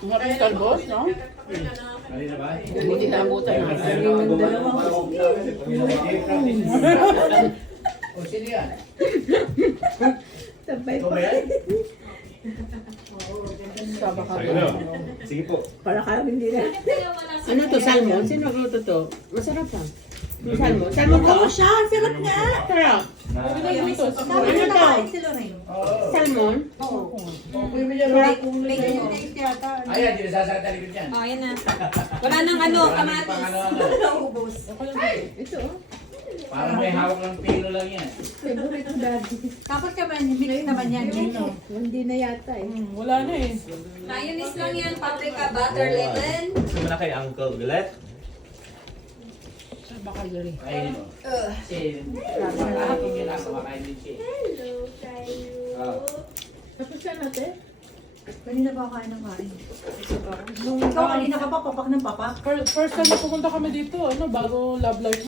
Nga rin talbos, no? Kanina ba? Hindi na abutan na. O, sino yan? Sabay Ito pa. ba yan? Saba ka. Sige po. Para kami hindi na. Ano to, salmon? Sino nagluto to? Masarap pa. Yung salmon. Salmon to? Oo siya, sarap nga. Sarap. Ano nagluto? Sabi Ano na to? nakain si Lorraine. Salmon? Kuya mo dyan, o. Bacon days yata. Ayan, di nasasakit na likod yan. Oh, yan na. Wala nang ano, kamatis. Naubos. Ito, oh. Parang may hawak ng pilo lang yan. Favorite ko daddy. Tapos naman, mix naman yan. Hindi na yata eh. Wala na eh. Mayonnaise lang yan, paprika, butter, lemon. Gusto mo na kay Uncle Glet? Saba ka dali. Kainin mo. Kasi, makakain yun lang, kumakain din siya. Tapos yan natin? Kanina ba kain ng kain? Ikaw kanina ka pa papak ng papak? First time na pumunta kami dito, ano, bago Love Life